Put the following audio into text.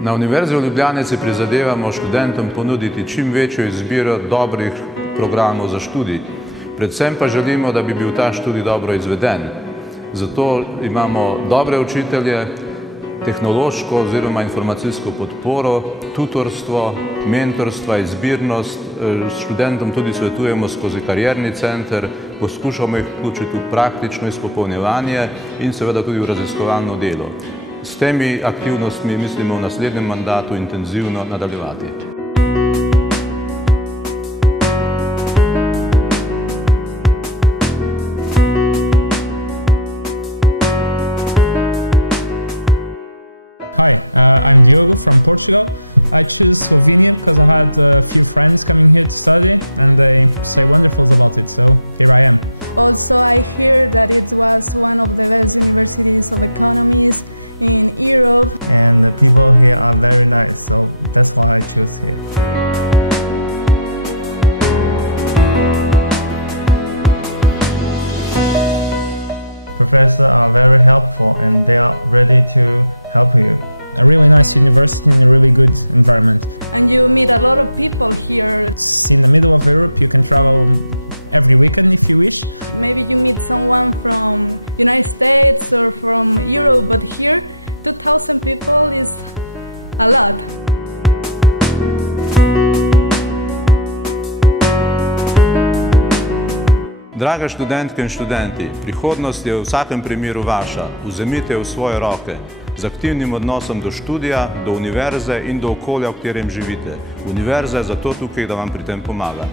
Na Univerzi v Ljubljani si prizadevamo študentom ponuditi čim večjo izbiro dobrih programov za študij. Predvsem pa želimo, da bi bil ta študij dobro izveden. Zato imamo dobre učitelje, tehnološko oziroma informacijsko podporo, tutorstvo, mentorstva, izbirnost. Študentom tudi svetujemo skozi karierni center, poskušamo jih vključiti v praktično izpopolnjevanje in seveda tudi v raziskovalno delo. S temi aktivnostmi mislimo v naslednjem mandatu intenzivno nadaljevati. Drage študentke in študenti, prihodnost je v vsakem primeru vaša. Vzemite jo v svoje roke z aktivnim odnosom do študija, do univerze in do okolja, v katerem živite. Univerza je zato tukaj, da vam pri tem pomaga.